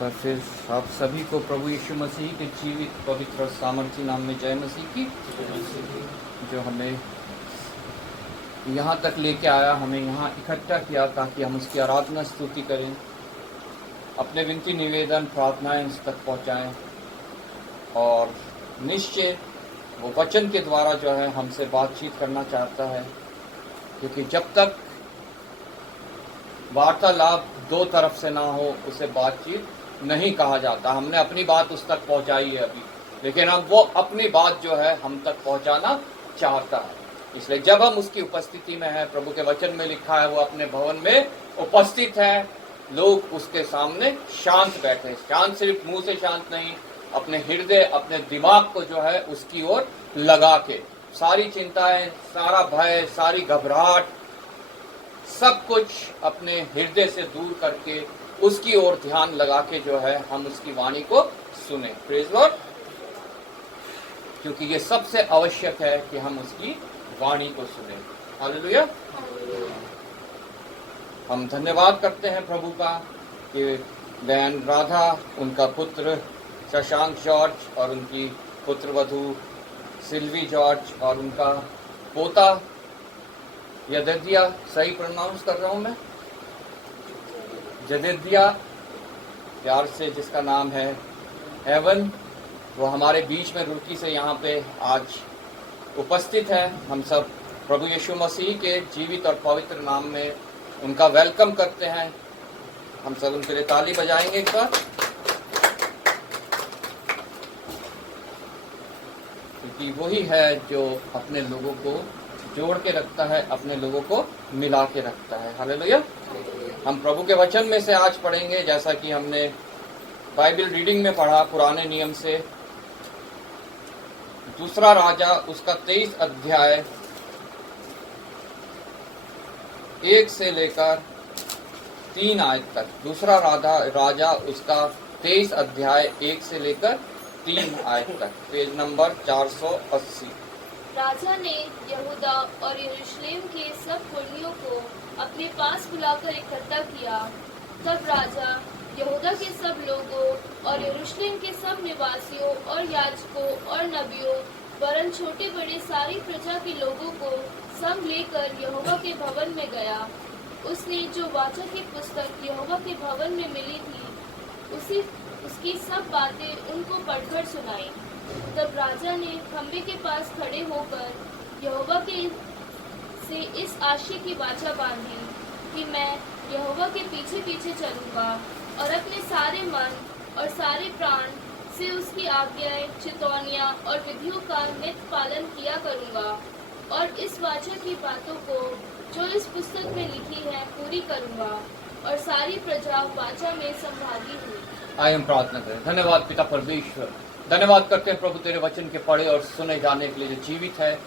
पर फिर आप सभी को प्रभु यीशु मसीह के जीवित पवित्र और सामर्थी नाम में जय मसीह की, जो हमें यहाँ तक लेके आया, हमें यहाँ इकट्ठा किया ताकि हम उसकी आराधना स्तुति करें, अपने विनती निवेदन प्रार्थनाएं उस तक पहुँचाएं और निश्चय वो वचन के द्वारा जो है हमसे बातचीत करना चाहता है, क्योंकि जब तक वार्तालाप दो तरफ से ना हो उसे बातचीत नहीं कहा जाता। हमने अपनी बात उस तक पहुंचाई है अभी, लेकिन अब वो अपनी बात जो है हम तक पहुंचाना चाहता है। इसलिए जब हम उसकी उपस्थिति में है, प्रभु के वचन में लिखा है वो अपने भवन में उपस्थित है, लोग उसके सामने शांत बैठे। शांत सिर्फ मुंह से शांत नहीं, अपने हृदय अपने दिमाग को जो है उसकी ओर लगा के, सारी चिंताएं, सारा भय, सारी घबराहट, सब कुछ अपने हृदय से दूर करके उसकी ओर ध्यान लगा के जो है हम उसकी वाणी को सुने। Praise Lord. क्योंकि ये सबसे आवश्यक है कि हम उसकी वाणी को सुने। हालेलुया। हम धन्यवाद करते हैं प्रभु का कि बहन राधा, उनका पुत्र शशांक जॉर्ज और उनकी पुत्र वधू सिल्वी जॉर्ज और उनका पोता यदिद्या, सही प्रोनाउंस कर रहा हूं मैं, जदिद्या प्यार से जिसका नाम है हेवन, वो हमारे बीच में रुड़की से यहाँ पे आज उपस्थित है। हम सब प्रभु यीशु मसीह के जीवित और पवित्र नाम में उनका वेलकम करते हैं। हम सब उनके लिए ताली बजाएंगे एक बार, क्योंकि वही है जो अपने लोगों को जोड़ के रखता है, अपने लोगों को मिला के रखता है। हालेलुया। हम प्रभु के वचन में से आज पढ़ेंगे, जैसा कि हमने बाइबल रीडिंग में पढ़ा पुराने नियम से, दूसरा राजा उसका 23 अध्याय 1 से लेकर 3 आयत तक। दूसरा राजा उसका 23 अध्याय 1 से लेकर 3 आयत तक, पेज नंबर 480। राजा ने यहूदा और यरूशलेम के सब पुरनियों को अपने पास बुलाकर इकट्ठा किया। तब राजा यहूदा के सब लोगों और यरूशलेम के सब निवासियों और याजकों और नबियों वरन छोटे बड़े सारी प्रजा के लोगों को संग लेकर यहोवा के भवन में गया। उसने जो वाचा की पुस्तक यहोवा के भवन में मिली थी उसकी सब बातें उनको पढ़कर सुनाई। तब राजा ने खम्भे के पास खड़े होकर यहोवा के से इस आशय की वाचा बांधी कि मैं यहोवा के पीछे पीछे चलूंगा और अपने सारे मन और सारे प्राण से उसकी आज्ञाएं, चितौनियां और विधियों का नित्य पालन किया करूंगा और इस वाचा की बातों को जो इस पुस्तक में लिखी है पूरी करूंगा। और सारी प्रजा वाचा में संभागी हुई। आइए हम प्रार्थना करें। धन्यवाद पिता परमेश्वर, धन्यवाद करते हैं प्रभु तेरे वचन के पढ़े और सुने जाने के लिए, जो जीवित है,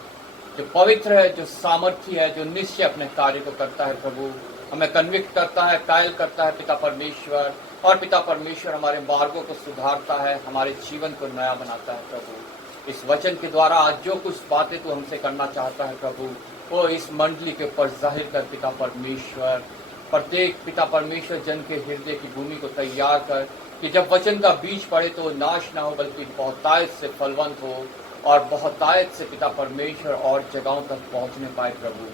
जो पवित्र है, जो सामर्थी है, जो निश्चय अपने कार्य को करता है। प्रभु हमें कन्विक्ट करता है, कायल करता है पिता परमेश्वर, और पिता परमेश्वर हमारे मार्गों को सुधारता है, हमारे जीवन को नया बनाता है। प्रभु इस वचन के द्वारा आज जो कुछ बातें तू हमसे करना चाहता है प्रभु, वो इस मंडली के ऊपर जाहिर कर पिता परमेश्वर। प्रत्येक पिता परमेश्वर जन के हृदय की भूमि को तैयार कर कि जब वचन का बीज पड़े तो नाश ना हो, बल्कि बहुतायत से फलवंत हो और बहुतायत से पिता परमेश्वर और जगहों तक पहुंचने पाए। प्रभु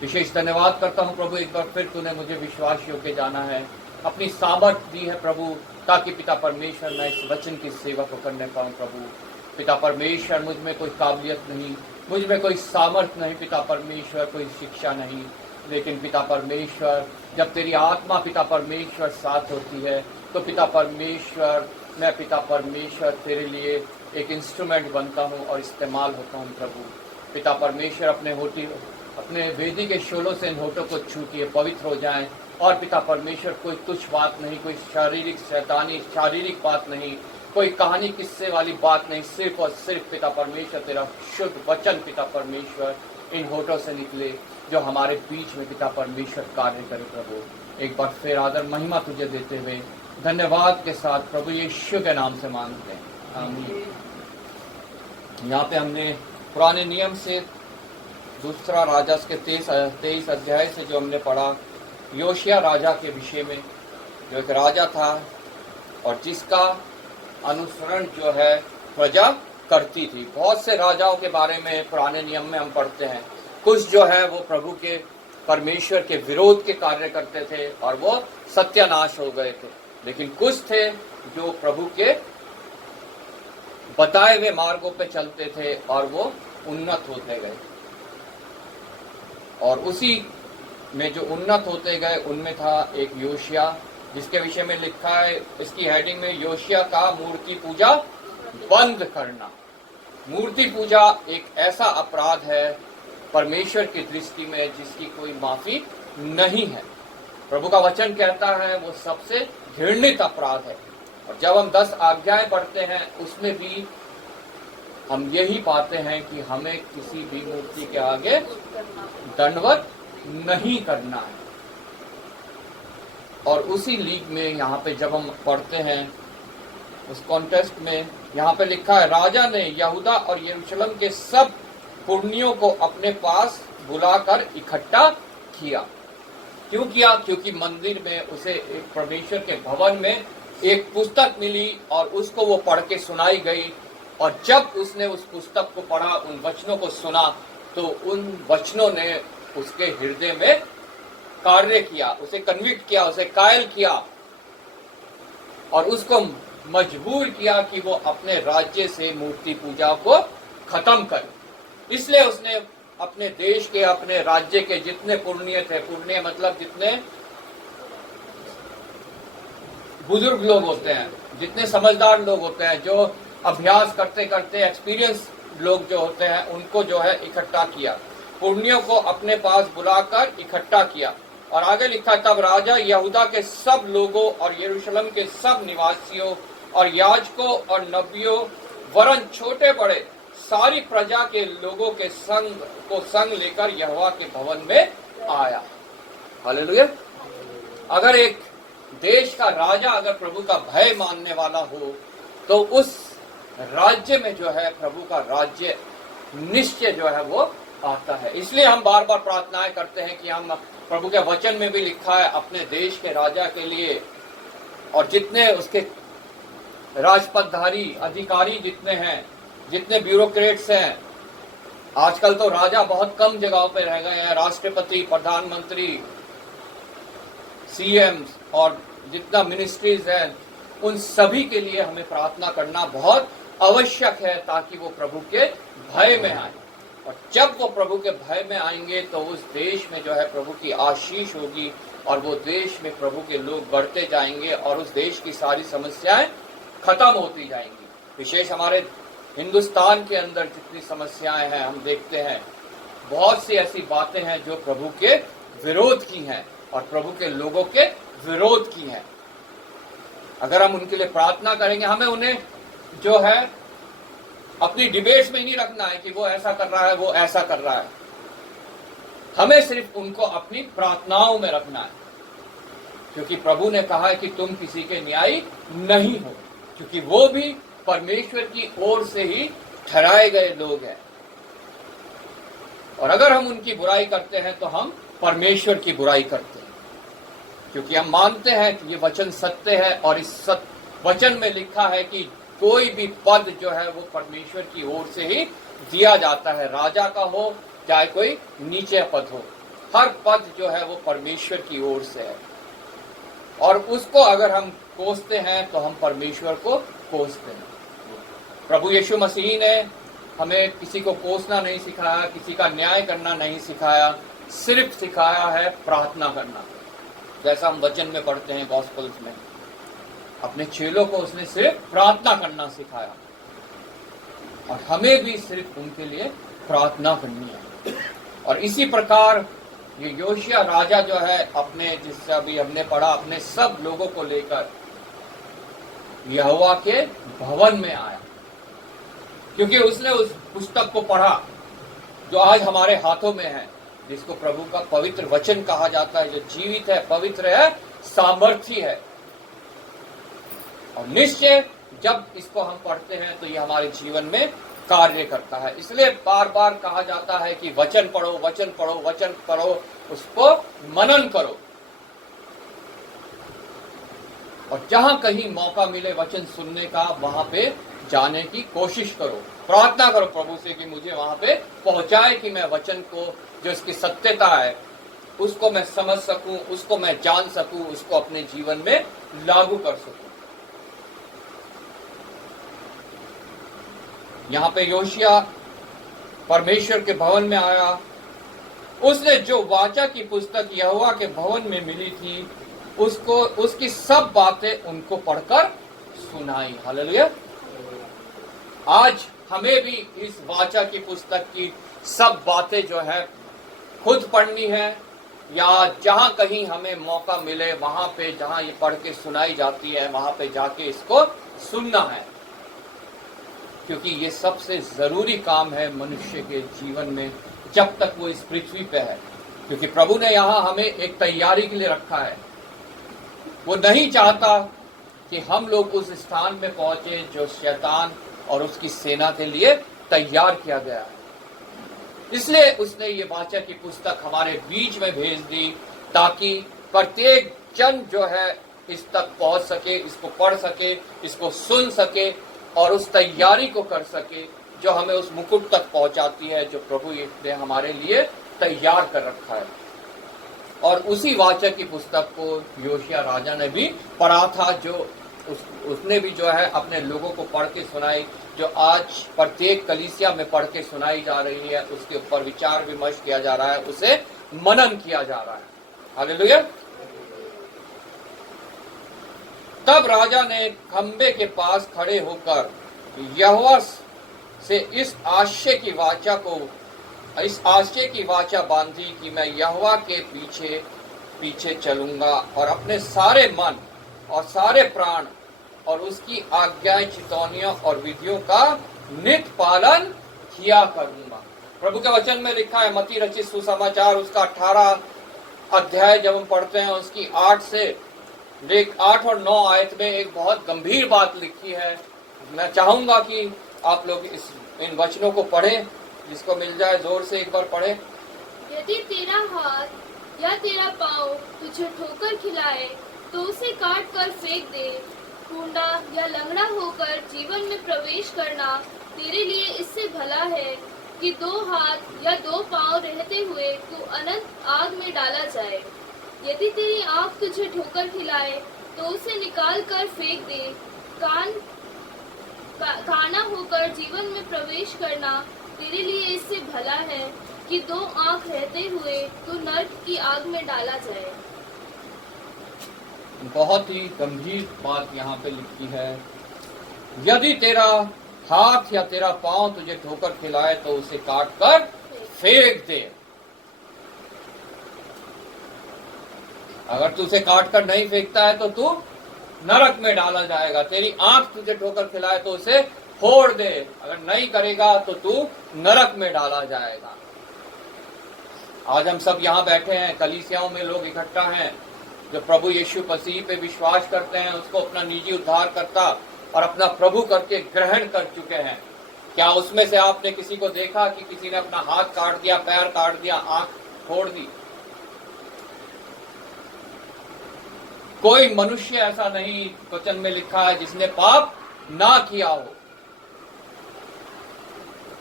विशेष धन्यवाद करता हूं प्रभु, एक बार फिर तूने मुझे विश्वास योग्य जाना है, अपनी सामर्थ दी है प्रभु, ताकि पिता परमेश्वर मैं इस वचन की सेवा को करने पाऊं। प्रभु पिता परमेश्वर मुझ में कोई काबिलियत नहीं, मुझ में कोई सामर्थ नहीं पिता परमेश्वर, कोई शिक्षा नहीं, लेकिन पिता परमेश्वर जब तेरी आत्मा पिता परमेश्वर साथ होती है तो पिता परमेश्वर मैं पिता परमेश्वर तेरे लिए एक इंस्ट्रूमेंट बनता हूँ और इस्तेमाल होता हूँ। प्रभु पिता परमेश्वर अपने वेदी के शोलों से इन होठों को छू के पवित्र हो जाएं, और पिता परमेश्वर कोई तुच्छ बात नहीं, कोई शारीरिक बात नहीं, कोई कहानी किस्से वाली बात नहीं, सिर्फ और सिर्फ पिता परमेश्वर तेरा शुद्ध वचन पिता परमेश्वर इन होठों से निकले, जो हमारे बीच में पिता परमेश्वर कार्य करे। प्रभु एक बार फिर आदर महिमा तुझे देते हुए धन्यवाद के साथ प्रभु यीशु के नाम से मांगते हैं, आमीन। यहाँ पे हमने पुराने नियम से दूसरा राजा के 23 अध्याय से जो हमने पढ़ा योशिया राजा के विषय में, जो एक राजा था और जिसका अनुसरण जो है प्रजा करती थी। बहुत से राजाओं के बारे में पुराने नियम में हम पढ़ते हैं। कुछ जो है वो प्रभु के परमेश्वर के विरोध के कार्य करते थे और वो सत्यानाश हो गए थे, लेकिन कुछ थे जो प्रभु के बताए हुए मार्गों पे चलते थे और वो उन्नत होते गए। और उसी में जो उन्नत होते गए उनमें था एक योशिया, जिसके विषय में लिखा है, इसकी हेडिंग में, योशिया का मूर्ति पूजा बंद करना। मूर्ति पूजा एक ऐसा अपराध है परमेश्वर की दृष्टि में जिसकी कोई माफी नहीं है। प्रभु का वचन कहता है वो सबसे घृणित अपराध है। और जब हम 10 आज्ञाएं पढ़ते हैं उसमें भी हम यही पाते हैं कि हमें किसी भी मूर्ति के आगे दंडवत नहीं करना है। और उसी लीग में यहाँ पे जब हम पढ़ते हैं उस कॉन्टेस्ट में यहाँ पे लिखा है, राजा ने यहूदा और यरूशलेम के सब पुरनियों को अपने पास बुलाकर इकट्ठा किया। क्यों किया? क्योंकि मंदिर में उसे एक परमेश्वर के भवन में एक पुस्तक मिली और उसको वो पढ़ के सुनाई गई। और जब उसने उस पुस्तक को पढ़ा, उन वचनों को सुना, तो उन वचनों ने उसके हृदय में कार्य किया, उसे कन्विक्ट किया, उसे कायल किया और उसको मजबूर किया कि वो अपने राज्य से मूर्ति पूजा को खत्म करे। इसलिए उसने अपने देश के, अपने राज्य के जितने पुरनिय थे, पुरनिय मतलब जितने बुजुर्ग लोग होते हैं, जितने समझदार लोग होते हैं, जो अभ्यास करते करते एक्सपीरियंस लोग जो होते हैं, उनको जो है इकट्ठा किया, पुरनियों को अपने पास बुलाकर इकट्ठा किया। और आगे लिखा, तब राजा यहूदा के सब लोगों और यरूशलेम के सब निवासियों और याजकों और नबियों वरन छोटे बड़े सारी प्रजा के लोगों के संग लेकर यहोवा के भवन में आया। हालेलुया। अगर एक देश का राजा अगर प्रभु का भय मानने वाला हो तो उस राज्य में जो है प्रभु का राज्य निश्चय जो है वो आता है। इसलिए हम बार बार प्रार्थनाएं करते हैं कि हम, प्रभु के वचन में भी लिखा है, अपने देश के राजा के लिए और जितने उसके राजपदधारी अधिकारी जितने हैं, जितने ब्यूरोक्रेट्स हैं, आजकल तो राजा बहुत कम जगहों पे रह गए हैं, राष्ट्रपति, प्रधानमंत्री, सीएम और जितना मिनिस्ट्रीज हैं, उन सभी के लिए हमें प्रार्थना करना बहुत आवश्यक है ताकि वो प्रभु के भय में आए। और जब वो प्रभु के भय में आएंगे तो उस देश में जो है प्रभु की आशीष होगी और वो देश में प्रभु के लोग बढ़ते जाएंगे और उस देश की सारी समस्याएं खत्म होती जाएंगी। विशेष हमारे हिंदुस्तान के अंदर जितनी समस्याएं हैं, हम देखते हैं बहुत सी ऐसी बातें हैं जो प्रभु के विरोध की हैं और प्रभु के लोगों के विरोध की हैं। अगर हम उनके लिए प्रार्थना करेंगे, हमें उन्हें जो है अपनी डिबेट्स में ही नहीं रखना है कि वो ऐसा कर रहा है, वो ऐसा कर रहा है। हमें सिर्फ उनको अपनी प्रार्थनाओं में रखना है, क्योंकि प्रभु ने कहा है कि तुम किसी के न्यायी नहीं हो, क्योंकि वो भी परमेश्वर की ओर से ही ठहराए गए लोग हैं। और अगर हम उनकी बुराई करते हैं तो हम परमेश्वर की बुराई करते हैं, क्योंकि हम मानते हैं कि ये वचन सत्य है और इस वचन में लिखा है कि कोई भी पद जो है वो परमेश्वर की ओर से ही दिया जाता है, राजा का हो चाहे कोई नीचे पद हो, हर पद जो है वो परमेश्वर की ओर से है। और उसको अगर हम कोसते हैं तो हम परमेश्वर को कोसते हैं। प्रभु यीशु मसीह ने हमें किसी को कोसना नहीं सिखाया, किसी का न्याय करना नहीं सिखाया, सिर्फ सिखाया है प्रार्थना करना। जैसा हम वचन में पढ़ते हैं गॉस्पेल्स में, अपने चेलों को उसने सिर्फ प्रार्थना करना सिखाया और हमें भी सिर्फ उनके लिए प्रार्थना करनी है। और इसी प्रकार ये योशिया राजा जो है अपने, जिससे अभी हमने पढ़ा, अपने सब लोगों को लेकर यहोवा के भवन में आया, क्योंकि उसने उस पुस्तक को पढ़ा जो आज हमारे हाथों में है, जिसको प्रभु का पवित्र वचन कहा जाता है, जो जीवित है, पवित्र है, सामर्थी है। और निश्चय जब इसको हम पढ़ते हैं तो ये हमारे जीवन में कार्य करता है। इसलिए बार बार कहा जाता है कि वचन पढ़ो, वचन पढ़ो, वचन पढ़ो, उसको मनन करो। और जहां कहीं मौका मिले वचन सुनने का, वहां पे जाने की कोशिश करो। प्रार्थना करो प्रभु से कि मुझे वहां पे पहुंचाए, कि मैं वचन को, जो इसकी सत्यता है, उसको मैं समझ सकूं, उसको मैं जान सकूं, उसको अपने जीवन में लागू कर सकूं। यहां पे योशिया परमेश्वर के भवन में आया। उसने जो वाचा की पुस्तक यहोवा के भवन में मिली थी, उसको, उसकी सब बातें उनको पढ़कर सुनाई। हालेलुया। आज हमें भी इस वाचा की पुस्तक की सब बातें जो है खुद पढ़नी है, या जहां कहीं हमें मौका मिले वहां पे, जहां ये पढ़ के सुनाई जाती है, वहां पे जाके इसको सुनना है, क्योंकि ये सबसे जरूरी काम है मनुष्य के जीवन में जब तक वो इस पृथ्वी पे है। क्योंकि प्रभु ने यहाँ हमें एक तैयारी के लिए रखा है। वो नहीं चाहता कि हम लोग उस स्थान में पहुंचे जो शैतान और उसकी सेना के लिए तैयार किया गया है। इसलिए उसने ये वाचा की पुस्तक हमारे बीच में भेज दी, ताकि प्रत्येक जन जो है इस तक पहुंच सके, इसको पढ़ सके, इसको सुन सके और उस तैयारी को कर सके जो हमें उस मुकुट तक पहुंचाती है, जो प्रभु ने हमारे लिए तैयार कर रखा है। और उसी वाचा की पुस्तक को योशिया राजा ने भी पढ़ा था, जो उसने भी जो है अपने लोगों को पढ़ के सुनाई, जो आज प्रत्येक कलीसिया में पढ़ के सुनाई जा रही है। उसके ऊपर विचार विमर्श किया जा रहा है, उसे मनन किया जा रहा है। हालेलुया। तब राजा ने खंबे के पास खड़े होकर यहोवा से इस आशय की वाचा बांधी कि मैं यहोवा के पीछे पीछे चलूंगा और अपने सारे मन और सारे प्राण और उसकी आज्ञाएं, चितौनियों और विधियों का नित पालन किया करूंगा। प्रभु के वचन में लिखा है, मत्ती रचित सुसमाचार उसका 18 अध्याय जब हम पढ़ते हैं, उसकी 8 और 9 आयत में एक बहुत गंभीर बात लिखी है। मैं चाहूंगा कि आप लोग इन वचनों को पढ़ें, जिसको मिल जाए जोर से एक बार पढ़े। यदि तेरा हाथ या तेरा पाँव तुझे ठोकर खिलाए तो उसे काट कर फेंक दे। टूंडा या लंगड़ा होकर जीवन में प्रवेश करना तेरे लिए इससे भला है कि 2 हाथ या 2 पाँव रहते हुए तू अनंत आग में डाला जाए। यदि तेरी आँख तुझे ठोकर खिलाए तो उसे निकाल कर फेंक दे। काना होकर जीवन में प्रवेश करना तेरे लिए इससे भला है कि 2 आँख रहते हुए तू नरक की आग में डाला जाए। बहुत ही गंभीर बात यहाँ पे लिखी है। यदि तेरा हाथ या तेरा पांव तुझे ठोकर खिलाए तो उसे काट कर फेंक दे। अगर तू उसे काट कर नहीं फेंकता है तो तू नरक में डाला जाएगा। तेरी आंख तुझे ठोकर खिलाए तो उसे फोड़ दे। अगर नहीं करेगा तो तू नरक में डाला जाएगा। आज हम सब यहाँ बैठे हैं, कलीसियाओं में लोग इकट्ठा हैं जो प्रभु यीशु मसीह पे विश्वास करते हैं, उसको अपना निजी उद्धारकर्ता और अपना प्रभु करके ग्रहण कर चुके हैं। क्या उसमें से आपने किसी को देखा कि किसी ने अपना हाथ काट दिया, पैर काट दिया, आंख फोड़ दी? कोई मनुष्य ऐसा नहीं वचन में लिखा है जिसने पाप ना किया हो।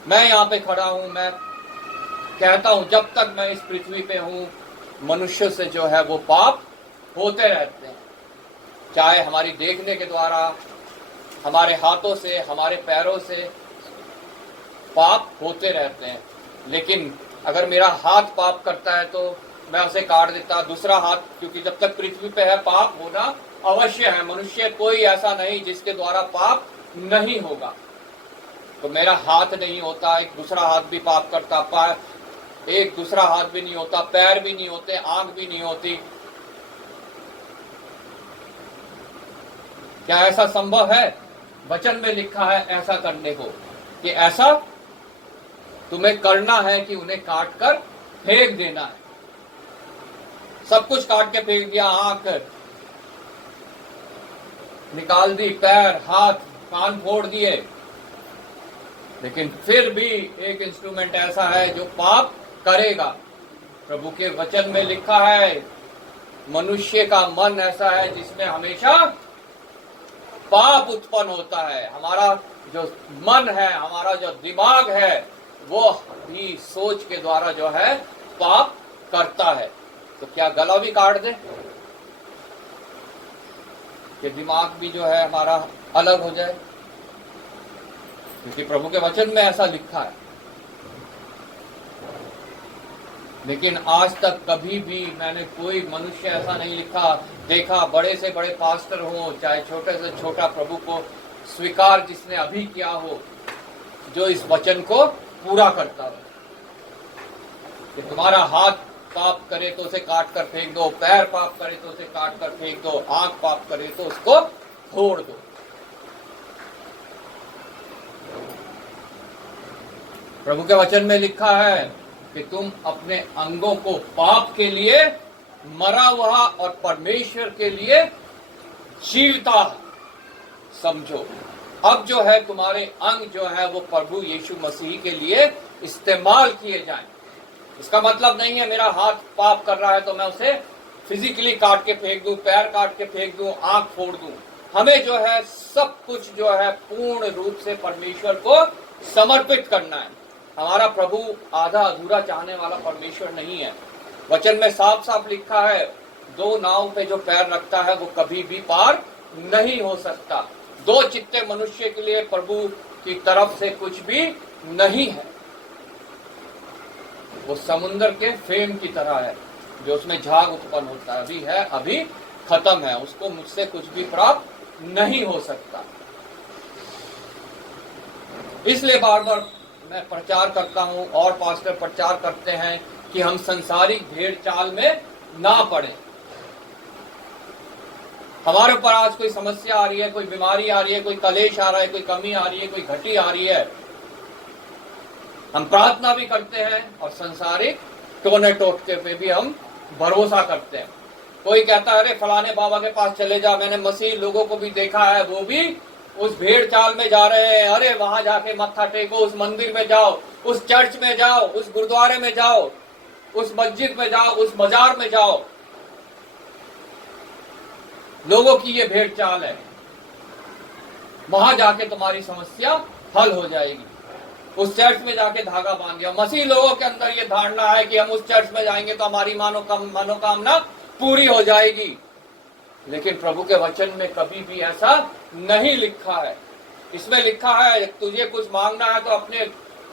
मैं यहाँ पे खड़ा हूं, मैं कहता हूं जब तक मैं इस पृथ्वी पे हूं, मनुष्य से जो है वो पाप होते रहते हैं। चाहे हमारी देखने के द्वारा, हमारे हाथों से, हमारे पैरों से पाप होते रहते हैं। लेकिन अगर मेरा हाथ पाप करता है तो मैं उसे काट देता। दूसरा हाथ, क्योंकि जब तक पृथ्वी पे है पाप होना अवश्य है। मनुष्य कोई ऐसा नहीं जिसके द्वारा पाप नहीं होगा। तो मेरा हाथ नहीं होता, एक दूसरा हाथ भी पाप करता, एक दूसरा हाथ भी नहीं होता, पैर भी नहीं होते, आंख भी नहीं होती। क्या ऐसा संभव है? वचन में लिखा है ऐसा करने को, कि ऐसा तुम्हें करना है कि उन्हें काट कर फेंक देना है। सब कुछ काट के फेंक दिया, आंख निकाल दी, पैर, हाथ, कान फोड़ दिए, लेकिन फिर भी एक इंस्ट्रूमेंट ऐसा है जो पाप करेगा। प्रभु के वचन में लिखा है मनुष्य का मन ऐसा है जिसमें हमेशा पाप उत्पन्न होता है। हमारा जो मन है, हमारा जो दिमाग है, वो भी सोच के द्वारा जो है पाप करता है। तो क्या गला भी काट दे कि दिमाग भी जो है हमारा अलग हो जाए? क्योंकि प्रभु के वचन में ऐसा लिखा है। लेकिन आज तक कभी भी मैंने कोई मनुष्य ऐसा नहीं देखा, बड़े से बड़े पास्टर हो, चाहे छोटे से छोटा, प्रभु को स्वीकार जिसने अभी किया हो, जो इस वचन को पूरा करता हो कि तुम्हारा हाथ पाप करे तो उसे काट कर फेंक दो, पैर पाप करे तो उसे काट कर फेंक दो, आंख पाप करे तो उसको फोड़ दो। प्रभु के वचन में लिखा है कि तुम अपने अंगों को पाप के लिए मरा हुआ और परमेश्वर के लिए जीवता समझो। अब जो है तुम्हारे अंग जो है वो प्रभु यीशु मसीह के लिए इस्तेमाल किए जाएं। इसका मतलब नहीं है मेरा हाथ पाप कर रहा है तो मैं उसे फिजिकली काट के फेंक दूं, पैर काट के फेंक दूं, आंख फोड़ दूं। हमें जो है सब कुछ जो है पूर्ण रूप से परमेश्वर को समर्पित करना है। हमारा प्रभु आधा अधूरा चाहने वाला परमेश्वर नहीं है। वचन में साफ साफ लिखा है, दो नाव पे जो पैर रखता है वो कभी भी पार नहीं हो सकता। दो चित्ते मनुष्य के लिए प्रभु की तरफ से कुछ भी नहीं है। वो समुद्र के फेम की तरह है जो उसमें झाग उत्पन्न होता है, अभी है अभी खत्म है, उसको मुझसे कुछ भी प्राप्त नहीं हो सकता। इसलिए बार बार मैं प्रचार करता हूं और पास्टर प्रचार करते हैं कि हम संसारिक भेड़ चाल में ना पड़े। हमारे ऊपर आज कोई समस्या आ रही है, कोई बीमारी आ रही है, कोई कलेश आ रहा है, कोई कमी आ रही है, कोई घटी आ रही है, हम प्रार्थना भी करते हैं और संसारिक टोने टोटके पे भी हम भरोसा करते हैं। कोई कहता है अरे फलाने बाबा के पास चले जा, मैंने मसीह लोगों को भी देखा है, वो भी उस भेड़ चाल में जा रहे हैं, अरे वहां जाके मत्था टेको, उस मंदिर में जाओ, उस चर्च में जाओ, उस गुरुद्वारे में जाओ, उस मस्जिद में जाओ, उस बाजार में जाओ। लोगों की ये भेड़ चाल है, वहां जाके तुम्हारी समस्या हल हो जाएगी। उस चर्च में जाके धागा बांध दिया। मसीह लोगों के अंदर ये धारणा है कि हम उस चर्च में जाएंगे तो हमारी मनोकामना पूरी हो जाएगी। लेकिन प्रभु के वचन में कभी भी ऐसा नहीं लिखा है। इसमें लिखा है तुझे कुछ मांगना है तो अपने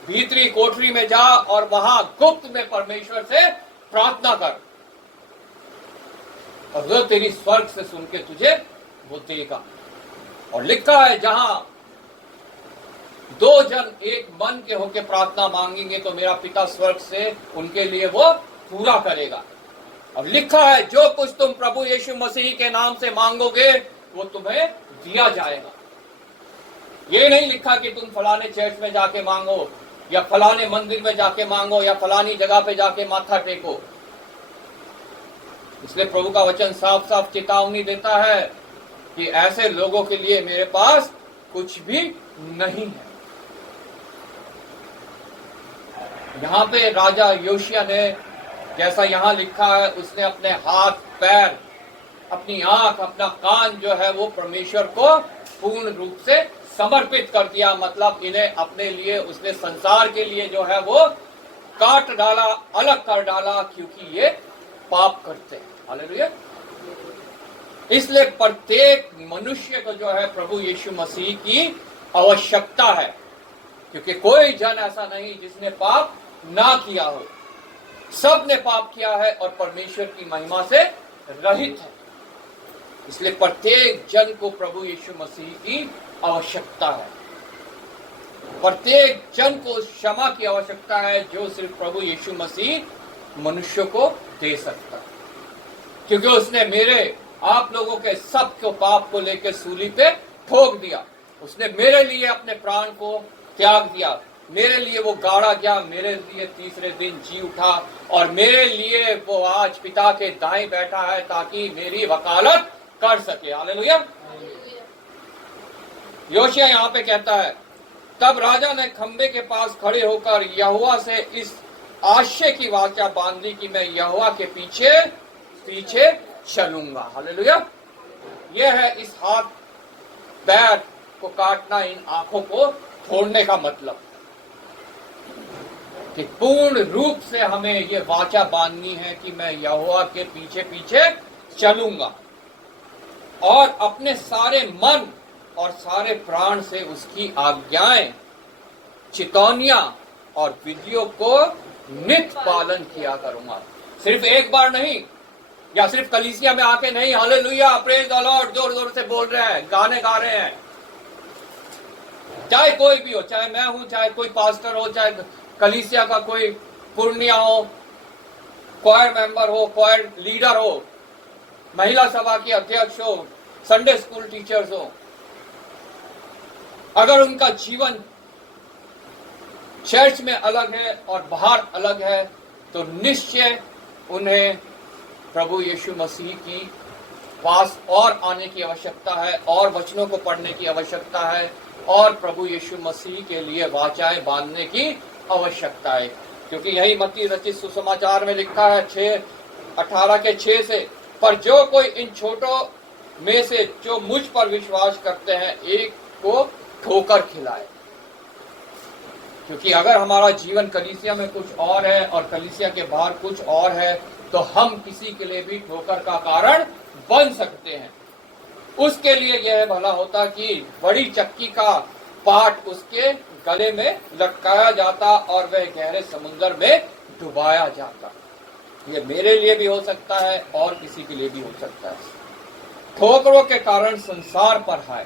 भीतरी कोठरी में जा और वहां गुप्त में परमेश्वर से प्रार्थना कर, और वो तेरी स्वर्ग से सुन के तुझे वो देगा। और लिखा है जहां दो जन एक मन के होके प्रार्थना मांगेंगे तो मेरा पिता स्वर्ग से उनके लिए वो पूरा करेगा। अब लिखा है जो कुछ तुम प्रभु यीशु मसीह के नाम से मांगोगे वो तुम्हें दिया जाएगा। ये नहीं लिखा कि तुम फलाने चर्च में जाके मांगो या फलाने मंदिर में जाके मांगो या फलानी जगह पे जाके माथा टेको। इसलिए प्रभु का वचन साफ साफ चेतावनी देता है कि ऐसे लोगों के लिए मेरे पास कुछ भी नहीं है। यहाँ पे राजा योशिया ने, जैसा यहाँ लिखा है, उसने अपने हाथ पैर, अपनी आंख, अपना कान जो है वो परमेश्वर को पूर्ण रूप से समर्पित कर दिया। मतलब इन्हें अपने लिए उसने संसार के लिए जो है वो काट डाला, अलग कर डाला, क्योंकि ये पाप करते हैं। हालेलुया। इसलिए प्रत्येक मनुष्य को जो है प्रभु यीशु मसीह की आवश्यकता है, क्योंकि कोई जन ऐसा नहीं जिसने पाप ना किया हो। सब ने पाप किया है और परमेश्वर की महिमा से रहित है। इसलिए प्रत्येक जन को प्रभु यीशु मसीह की आवश्यकता है। प्रत्येक जन को क्षमा की आवश्यकता है, जो सिर्फ प्रभु यीशु मसीह मनुष्य को दे सकता है। क्योंकि उसने मेरे आप लोगों के सब के पाप को लेकर सूली पे ठोक दिया। उसने मेरे लिए अपने प्राण को त्याग दिया, मेरे लिए वो गाड़ा गया, मेरे लिए तीसरे दिन जी उठा, और मेरे लिए वो आज पिता के दाएं बैठा है ताकि मेरी वकालत कर सके। हालेलुया। योशिया यहाँ पे कहता है, तब राजा ने खंबे के पास खड़े होकर यहोवा से इस आशय की वाचा बांधी कि मैं यहोवा के पीछे पीछे चलूंगा। हालेलुया। यह है इस हाथ पैर को काटना, इन आंखों को फोड़ने का मतलब कि पूर्ण रूप से हमें ये वाचा बांधनी है कि मैं यहोवा के पीछे पीछे चलूंगा और अपने सारे मन और सारे प्राण से उसकी आज्ञाएं, चितौनियां और विधियों को नित पालन किया करूंगा। सिर्फ एक बार नहीं, या सिर्फ कलीसिया में आके नहीं, हालेलुया प्रेज द लॉर्ड जोर जोर से बोल रहे हैं, गाने गा रहे हैं, चाहे कोई भी हो, चाहे मैं हूं, चाहे कोई पास्टर हो, चाहे कलीसिया का कोई पुर्णिया हो, क्वायर मेंबर हो, क्वायर लीडर हो, महिला सभा की अध्यक्ष हो, संडे स्कूल टीचर्स हो, अगर उनका जीवन चर्च में अलग है और बाहर अलग है, तो निश्चय उन्हें प्रभु यीशु मसीह की पास और आने की आवश्यकता है, और वचनों को पढ़ने की आवश्यकता है, और प्रभु यीशु मसीह के लिए वाचाएं बांधने की आवश्यकता है। क्योंकि यही मत्ती रचित सुसमाचार में लिखा है 18:6 से, पर जो कोई इन छोटों में से जो मुझ पर विश्वास करते हैं एक को ठोकर खिलाए। क्योंकि अगर हमारा जीवन कलीसिया में कुछ और है और कलीसिया के बाहर कुछ और है, तो हम किसी के लिए भी ठोकर का कारण बन सकते हैं। उसके लिए यह भला होता कि बड़ी चक्की का पाट उसके गले में लटकाया जाता और वह गहरे समुद्र में डुबाया जाता। ये मेरे लिए भी हो सकता है और किसी के लिए भी हो सकता है। ठोकरों के कारण संसार पर है,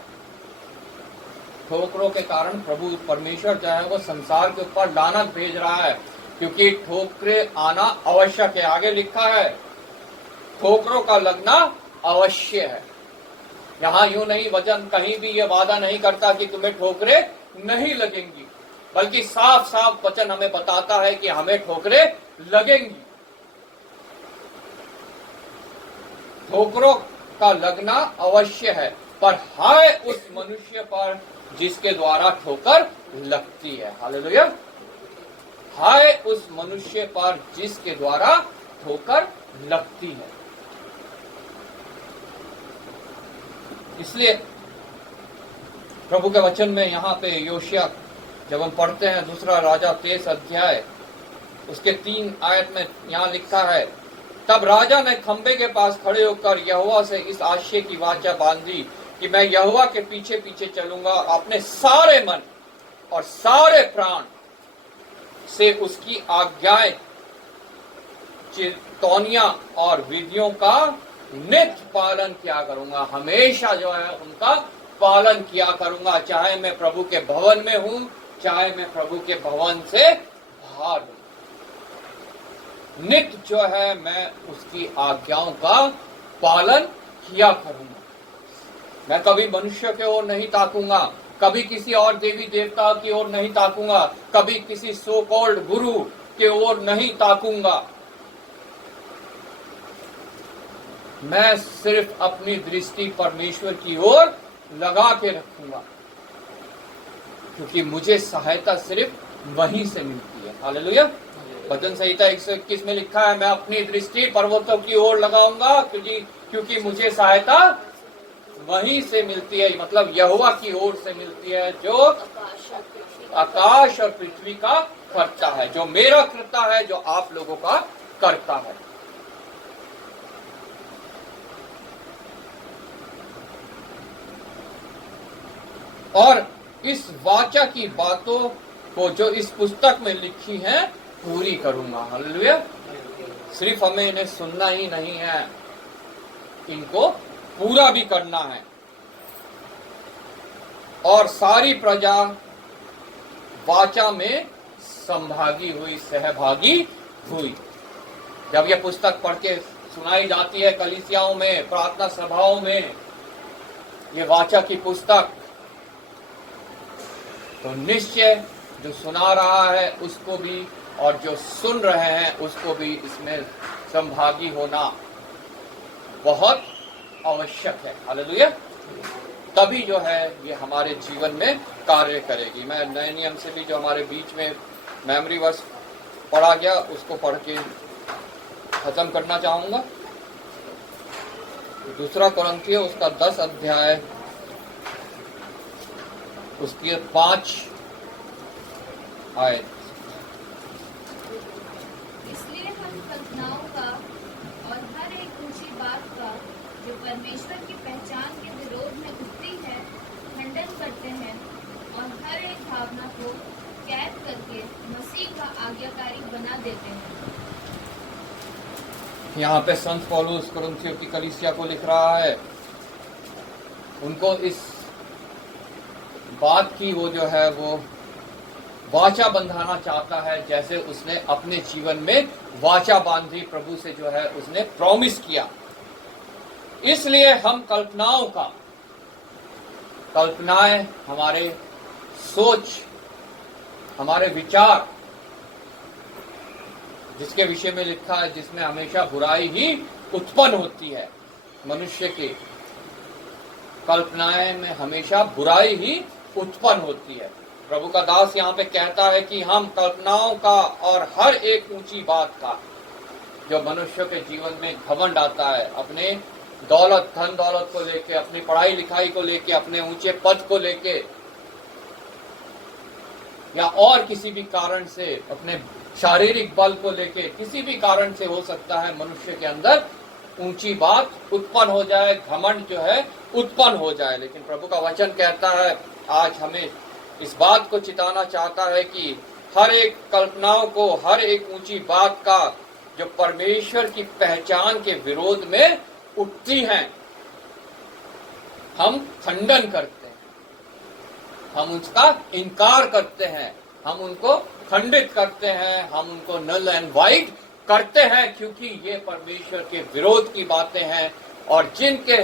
ठोकरों के कारण प्रभु परमेश्वर जो है वो संसार के ऊपर लानत भेज रहा है, क्योंकि ठोकरें आना आवश्यक है। आगे लिखा है ठोकरों का लगना अवश्य है। यहाँ यूं नहीं, वचन कहीं भी ये वादा नहीं करता कि तुम्हें ठोकरें नहीं लगेंगी, बल्कि साफ साफ वचन हमें बताता है कि हमें ठोकरें लगेंगी। ठोकरों का लगना अवश्य है, पर हाय उस मनुष्य पर जिसके द्वारा ठोकर लगती है। हालेलुया, हाय उस मनुष्य पर जिसके द्वारा ठोकर लगती है। इसलिए प्रभु के वचन में यहाँ पे योशिया जब हम पढ़ते हैं 2 राजा 23 अध्याय उसके 3 आयत में यहाँ लिखा है, तब राजा ने खंबे के पास खड़े होकर यहोवा से इस आशय की वाचा बांधी कि मैं यहोवा के पीछे पीछे चलूंगा, अपने सारे मन और सारे प्राण से उसकी आज्ञाएं, चितौनियां और विधियों का नित्य पालन किया करूंगा। हमेशा जो है उनका पालन किया करूंगा, चाहे मैं प्रभु के भवन में हूं, चाहे मैं प्रभु के भवन से बाहर हूं। नित्य जो है मैं उसकी आज्ञाओं का पालन किया करूंगा। मैं कभी मनुष्य की ओर नहीं ताकूंगा, कभी किसी और देवी देवता की ओर नहीं ताकूंगा, कभी किसी सो कॉल्ड गुरु के ओर नहीं ताकूंगा। मैं सिर्फ अपनी दृष्टि परमेश्वर की ओर लगा के रखूंगा, क्योंकि मुझे सहायता सिर्फ वहीं से मिलती है। हालेलुया। भजन संहिता 121 में लिखा है, मैं अपनी दृष्टि पर्वतों की ओर लगाऊंगा क्योंकि मुझे सहायता वहीं से मिलती है। मतलब यहोवा की ओर से मिलती है, जो आकाश और पृथ्वी का करता है, जो मेरा करता है, जो आप लोगों का करता है। और इस वाचा की बातों को जो इस पुस्तक में लिखी है पूरी करूंगा। हालेलुया। सिर्फ हमें इन्हें सुनना ही नहीं है, इनको पूरा भी करना है। और सारी प्रजा वाचा में संभागी हुई, सहभागी हुई। जब यह पुस्तक पढ़ के सुनाई जाती है कलीसियाओं में, प्रार्थना सभाओं में, ये वाचा की पुस्तक, तो निश्चय जो सुना रहा है उसको भी और जो सुन रहे हैं उसको भी इसमें संभागी होना बहुत आवश्यक है। हालेलुया। तभी जो है ये हमारे जीवन में कार्य करेगी। मैं नए नियम से भी जो हमारे बीच में मेमोरी वर्स पढ़ा गया उसको पढ़ के खत्म करना चाहूंगा। 2 कुरिन्थियों उसका 10 अध्याय उसके 5 आयत। इसलिए हम कल्पनाओं का और हर एक ऊंची बात का जो परमेश्वर की पहचान के विरोध में उठती है खंडन करते हैं और हर एक भावना को कैद करके मसीह का आज्ञाकारी बना देते हैं। यहाँ पे संत पौलुस कुरिन्थियों की कलीसिया को लिख रहा है, उनको इस बात की वो जो है वो वाचा बंधाना चाहता है, जैसे उसने अपने जीवन में वाचा बांधी, प्रभु से जो है उसने प्रॉमिस किया। इसलिए हम कल्पनाएं हमारे सोच, हमारे विचार, जिसके विषय में लिखा है, जिसमें हमेशा बुराई ही उत्पन्न होती है, मनुष्य की कल्पनाएं में हमेशा बुराई ही उत्पन्न होती है। प्रभु का दास यहाँ पे कहता है कि हम कल्पनाओं का और हर एक ऊंची बात का, जो मनुष्य के जीवन में घमंड आता है, अपने दौलत, धन दौलत को लेके, अपनी पढ़ाई लिखाई को लेके, अपने ऊंचे पद को लेके, या और किसी भी कारण से, अपने शारीरिक बल को लेके, किसी भी कारण से हो सकता है मनुष्य के अंदर ऊंची बात उत्पन्न हो जाए, घमंड जो है उत्पन्न हो जाए। लेकिन प्रभु का वचन कहता है, आज हमें इस बात को चिताना चाहता है कि हर एक कल्पनाओं को, हर एक ऊंची बात का जो परमेश्वर की पहचान के विरोध में उठती हैं, हम खंडन करते हैं, हम उसका इनकार करते हैं, हम उनको खंडित करते हैं, हम उनको नल एंड वाइड करते हैं, क्योंकि ये परमेश्वर के विरोध की बातें हैं और जिनके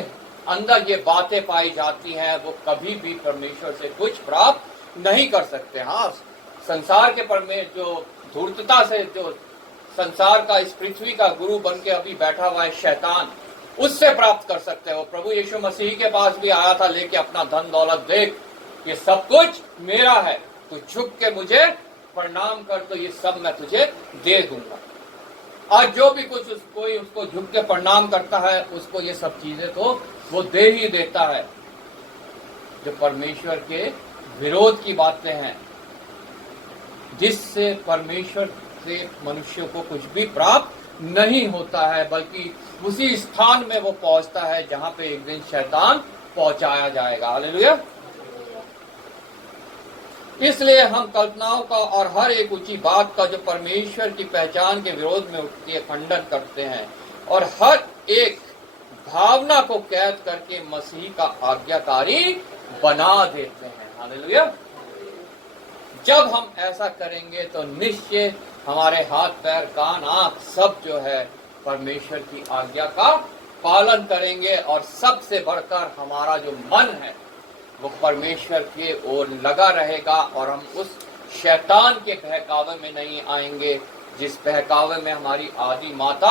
अंदर ये बातें पाई जाती हैं वो कभी भी परमेश्वर से कुछ प्राप्त नहीं कर सकते। हाँ, संसार के जो धूर्तता से जो संसार का, इस पृथ्वी का गुरु बन के अभी बैठा हुआ है शैतान, उससे प्राप्त कर सकते हो। प्रभु यीशु मसीह के पास भी आया था लेके अपना धन दौलत, देख ये सब कुछ मेरा है, तू झुक के मुझे प्रणाम कर तो ये सब मैं तुझे दे दूंगा। आज जो भी कुछ कोई उसको झुक के प्रणाम करता है, उसको ये सब चीजें तो वो दे ही देता है। जो परमेश्वर के विरोध की बातें हैं, जिससे परमेश्वर से मनुष्य को कुछ भी प्राप्त नहीं होता है, बल्कि उसी स्थान में वो पहुंचता है जहां पे एक दिन शैतान पहुंचाया जाएगा। हालेलुया। इसलिए हम कल्पनाओं का और हर एक ऊंची बात का जो परमेश्वर की पहचान के विरोध में उठती है खंडन करते हैं और हर एक भावना को कैद करके मसीह का आज्ञाकारी बना देते हैं। हालेलुया। जब हम ऐसा करेंगे तो निश्चय हमारे हाथ, पैर, कान, आंख सब जो है परमेश्वर की आज्ञा का पालन करेंगे और सबसे बढ़कर हमारा जो मन है वो परमेश्वर के ओर लगा रहेगा और हम उस शैतान के बहकावे में नहीं आएंगे, जिस बहकावे में हमारी आदि माता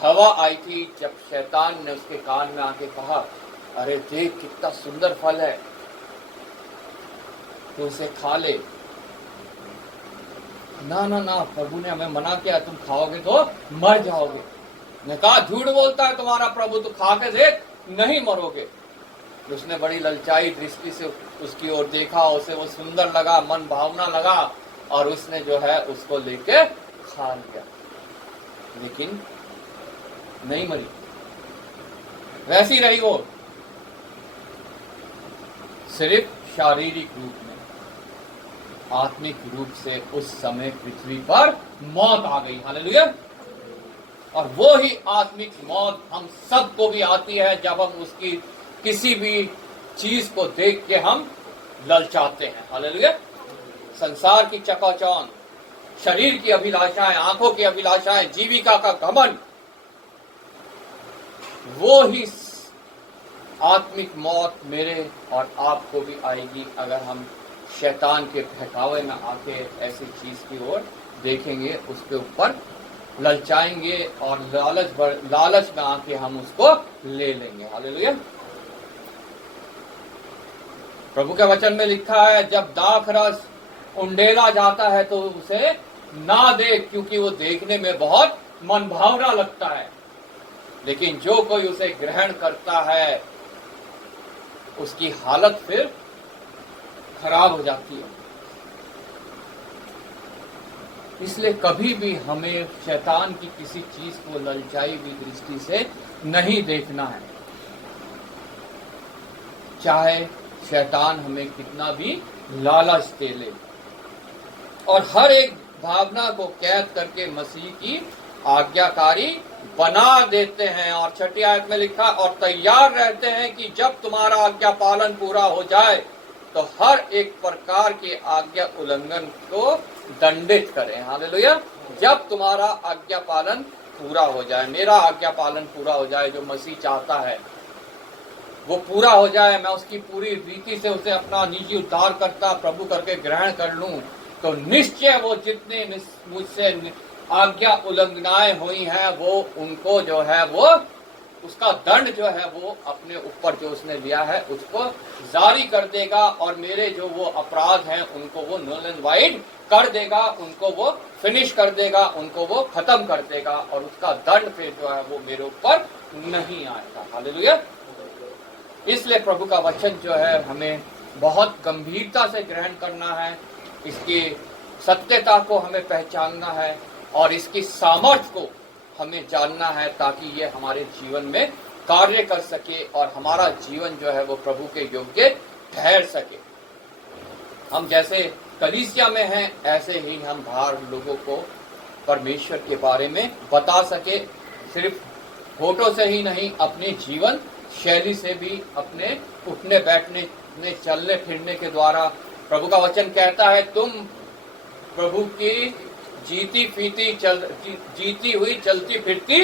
हवा आई थी, जब शैतान ने उसके कान में आके कहा, अरे देख कितना सुंदर फल है, तो उसे खा ले। ना ना ना, प्रभु ने हमें मना किया, तुम खाओगे तो मर जाओगे। ने कहा, झूठ बोलता है तुम्हारा प्रभु, तो खा के देख, नहीं मरोगे। उसने बड़ी ललचाई दृष्टि से उसकी ओर देखा, उसे वो सुंदर लगा, मन भावना लगा और उसने जो है उसको लेके खा लिया, लेकिन नहीं मरी, वैसी रही वो, सिर्फ शारीरिक रूप में। आत्मिक रूप से उस समय पृथ्वी पर मौत आ गई। हालेलुया। और वो ही आत्मिक मौत हम सबको भी आती है जब हम उसकी किसी भी चीज को देख के हम ललचाते हैं। हालेलुया। संसार की चकाचौंध, शरीर की अभिलाषाएं, आंखों की अभिलाषाएं, जीविका का घमंड, वो ही आत्मिक मौत मेरे और आपको भी आएगी अगर हम शैतान के बहकावे में आके ऐसी चीज की ओर देखेंगे, उसके ऊपर ललचाएंगे और लालच में आके हम उसको ले लेंगे। हालेलुया। प्रभु के वचन में लिखा है, जब दाख रस उंडेला जाता है तो उसे ना देख, क्योंकि वो देखने में बहुत मनभावना लगता है, लेकिन जो कोई उसे ग्रहण करता है उसकी हालत फिर खराब हो जाती है। इसलिए कभी भी हमें शैतान की किसी चीज को ललचाई हुई दृष्टि से नहीं देखना है, चाहे शैतान हमें कितना भी लालच दे ले। और हर एक भावना को कैद करके मसीह की आज्ञाकारी बना देते हैं। और 6ठी आयत में लिखा, और तैयार रहते हैं कि जब तुम्हारा आज्ञा पालन पूरा हो जाए तो हर एक प्रकार के आज्ञा उल्लंघन को दंडित करें। हालेलुया। जब तुम्हारा आज्ञा पालन पूरा हो जाए, मेरा आज्ञा पालन पूरा हो जाए, जो मसीह चाहता है वो पूरा हो जाए, मैं उसकी पूरी रीति से उसे अपना निजी उद्धारकर्ता प्रभु करके ग्रहण कर लूं, तो निश्चय वो जितने मुझसे आज्ञा उल्लंघनाएं हुई हैं वो उनको जो है वो उसका दंड जो है वो अपने ऊपर जो उसने लिया है उसको जारी कर देगा। और मेरे जो वो अपराध हैं उनको वो null and void कर देगा, उनको वो फिनिश कर देगा, उनको वो खत्म कर देगा, और उसका दंड फिर जो है वो मेरे ऊपर नहीं आएगा। हालेलुया। इसलिए प्रभु का वचन जो है हमें बहुत गंभीरता से ग्रहण करना है, इसकी सत्यता को हमें पहचानना है और इसकी सामर्थ्य को हमें जानना है, ताकि ये हमारे जीवन में कार्य कर सके और हमारा जीवन जो है वो प्रभु के योग्य ठहर सके। हम जैसे कलीसिया में हैं ऐसे ही हम बाहर लोगों को परमेश्वर के बारे में बता सके, सिर्फ फोटो से ही नहीं, अपने जीवन शैली से भी, अपने उठने बैठने में, चलने फिरने के द्वारा। प्रभु का वचन कहता है, तुम प्रभु की जीती हुई चलती फिरती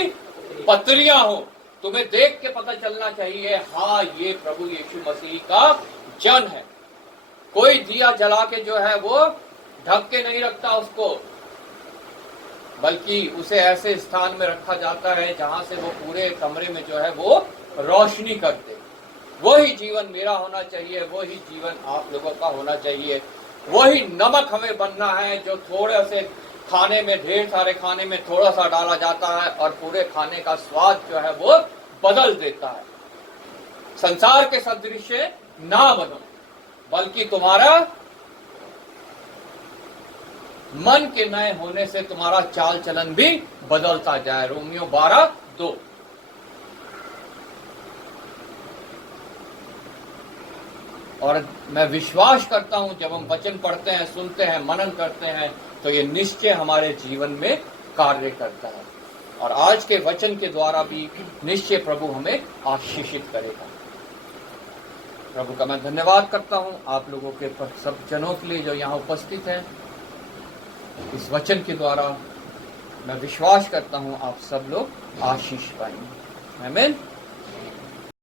पत्रियां हो। तुम्हें देख के पता चलना चाहिए, हाँ ये प्रभु यीशु मसीह का जन है। कोई दिया जला के जो है वो ढक के नहीं रखता उसको, बल्कि उसे ऐसे स्थान में रखा जाता है जहां से वो पूरे कमरे में जो है वो रोशनी करते। वही जीवन मेरा होना चाहिए, वही जीवन आप लोगों का होना चाहिए। वही नमक हमें बनना है जो थोड़े से खाने में, ढेर सारे खाने में थोड़ा सा डाला जाता है और पूरे खाने का स्वाद जो है वो बदल देता है। संसार के सदृश ना बनो, बल्कि तुम्हारा मन के नए होने से तुम्हारा चाल चलन भी बदलता जाए। रोमियो 12:2। और मैं विश्वास करता हूं जब हम वचन पढ़ते हैं, सुनते हैं, मनन करते हैं, तो ये निश्चय हमारे जीवन में कार्य करता है। और आज के वचन के द्वारा भी निश्चय प्रभु हमें आशीषित करेगा। प्रभु का मैं धन्यवाद करता हूं आप लोगों के सब जनों के लिए जो यहाँ उपस्थित हैं। इस वचन के द्वारा मैं विश्वास करता हूं आप सब लोग आशीष पाएंगे। आमीन।